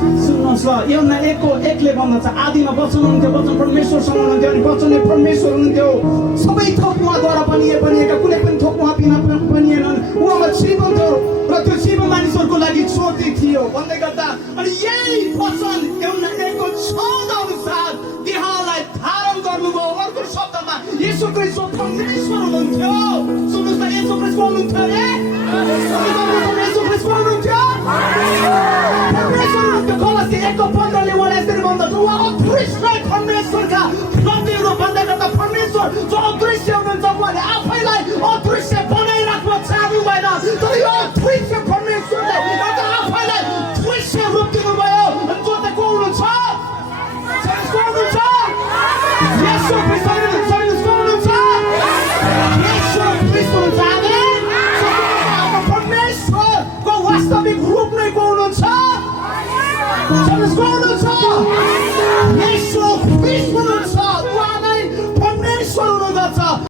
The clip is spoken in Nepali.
सुन्नुहोस् ल, यूहन्ना 1:1 भन्दछ, आदिमा वचन हुन्थ्यो, वचन परमेश्वरसँग हुन्थ्यो अनि वचन परमेश्वर हुन्थ्यो। सबै थोक उहाँद्वारा बनिएका, कुनै पनि थोक उहाँ बिना बनिएनन्। उहाँमा जीवन थियो र त्यो जीवन मानिसहरूको लागि ज्योति थियो भन्दै गर्दा अनि यही वचन यूहन्ना 1:14 अनुसार देहलाई धारण गर्नुभयो। अर्को शब्दमा येशू ख्रीष्ट परमेश्वर हुनुहुन्थ्यो। सुन्नुहोस् न, येशू ख्रीष्ट हुनुहुन्थ्यो रे, येशू ख्रीष्ट हुनुहुन्थ्यो, परमेश्वर हुनुहुन्थ्यो। कोलोसे 1:15 उहाँले यसरी भन्दछ, उहाँ अदृश्य परमेश्वरका प्रतिरूप भन्दै गर्दा परमेश्वर जो अदृश्य हुनुहुन्छ उहाँले आफैलाई अदृश्य बनाइराख्न चाहनु भएन, तर यो अदृश्य परमेश्वरले आफैलाई दृश्य रूप दिनुभयो। अनि जो चाहिँ को हुनुहुन्छ? को हुनुहुन्छ? येशू ख्रीष्ट को हुनुहुन्छ? येशू ख्रीष्ट हुनुहुन्छ। परमेश्वरको वास्तविक रूप नै को हुनुहुन्छ? को हुनुहुन्छ?